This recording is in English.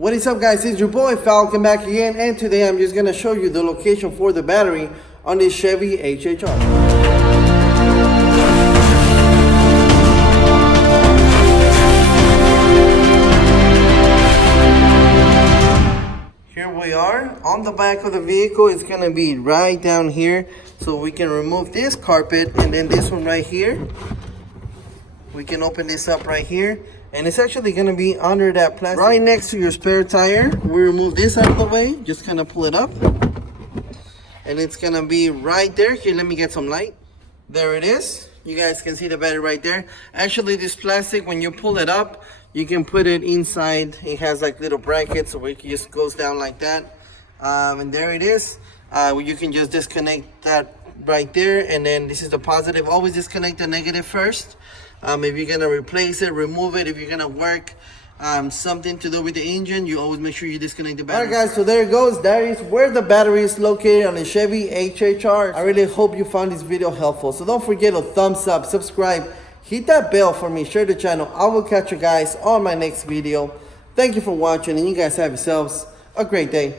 What is up, guys? It's your boy Falcon back again, and today I'm just gonna show you the location for the battery on this Chevy HHR. Here we are on the back of the vehicle. It's gonna be right down here, so we can remove this carpet, and then this one right here, we can open this up right here, and it's actually gonna be under that plastic right next to your spare tire. We remove this out of the way, just kind of pull it up, and it's gonna be right there. Here, let me get some light. There it is. You guys can see the battery right there. Actually, this plastic, when you pull it up, you can put it inside. It has like little brackets, so it just goes down like that. And there it is. You can just disconnect that right there, and then this is the positive. Always disconnect the negative first. If you're gonna replace it, remove it. If you're gonna work something to do with the engine, you always make sure you disconnect the battery. Alright guys, so there it goes. That is where the battery is located on the Chevy HHR. I really hope you found this video helpful. So don't forget to thumbs up, subscribe, hit that bell for me, share the channel. I will catch you guys on my next video. Thank you for watching, and you guys have yourselves a great day.